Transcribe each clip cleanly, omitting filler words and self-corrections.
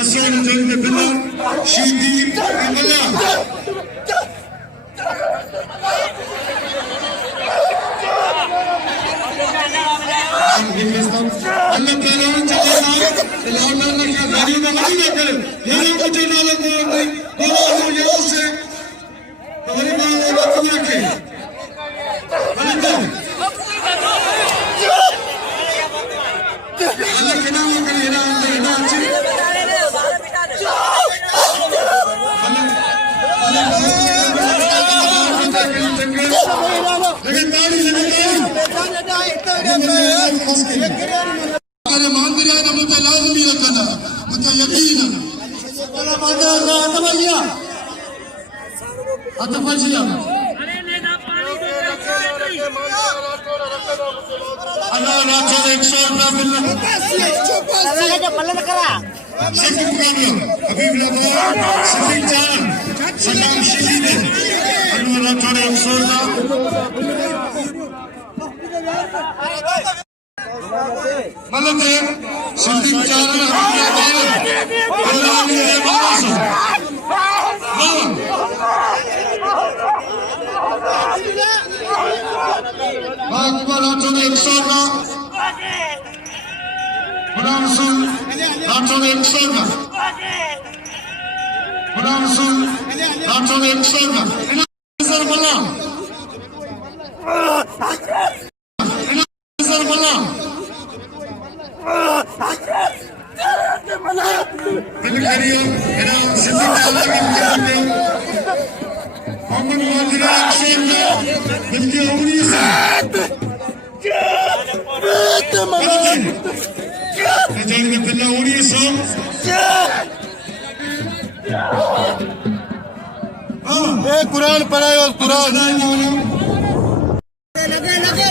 Aslan üzerinde Bilal, Şindi, İmala. Allah belanı çalarlar. Silahlarla ya garibe hadi bakalım. Yarın bu cenalarını Allah'ın yarısı. Garibe Allah'ın yakın. Hadi bakalım. Allah kena bakın yena açı. अगर मान दिया ना मुझे लाज़िम ही रखना मुझे यकीन है अल्लाह माने अतफजिया अल्लाह राठौर 100 रुपया सिद्दीक कामिया हबीब लाभार सिद्दीक जान सलाम शहीद अल्लाह राठौर 100 रुपया मलक सिद्दीक जान हबीब लाभार अल्लाह ने वारस अकबर राठौर 100 रुपया गुलाम रसूल राठौर 100 रुपया गुलाम रसूल राठौर 100 रुपया सर मल्ला सर मल्ला दिल करियो मेरा सिद्दीक जान की करते मोहम्मद वाजिर 100 रुपया बल्कि 19 बिल्ला 19 कुरान पढ़ाओ कुरान लगे लगे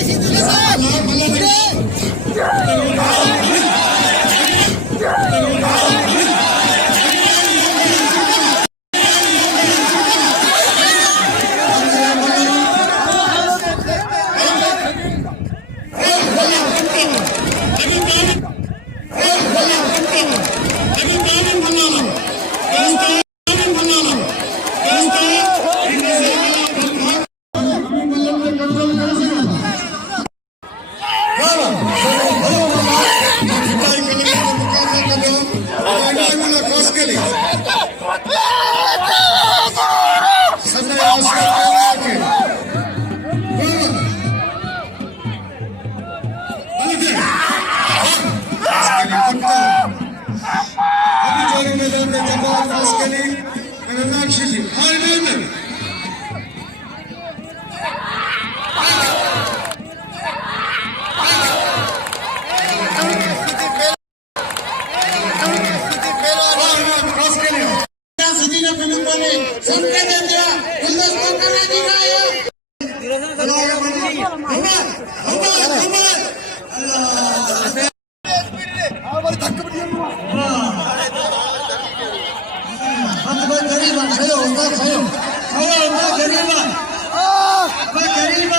गरीब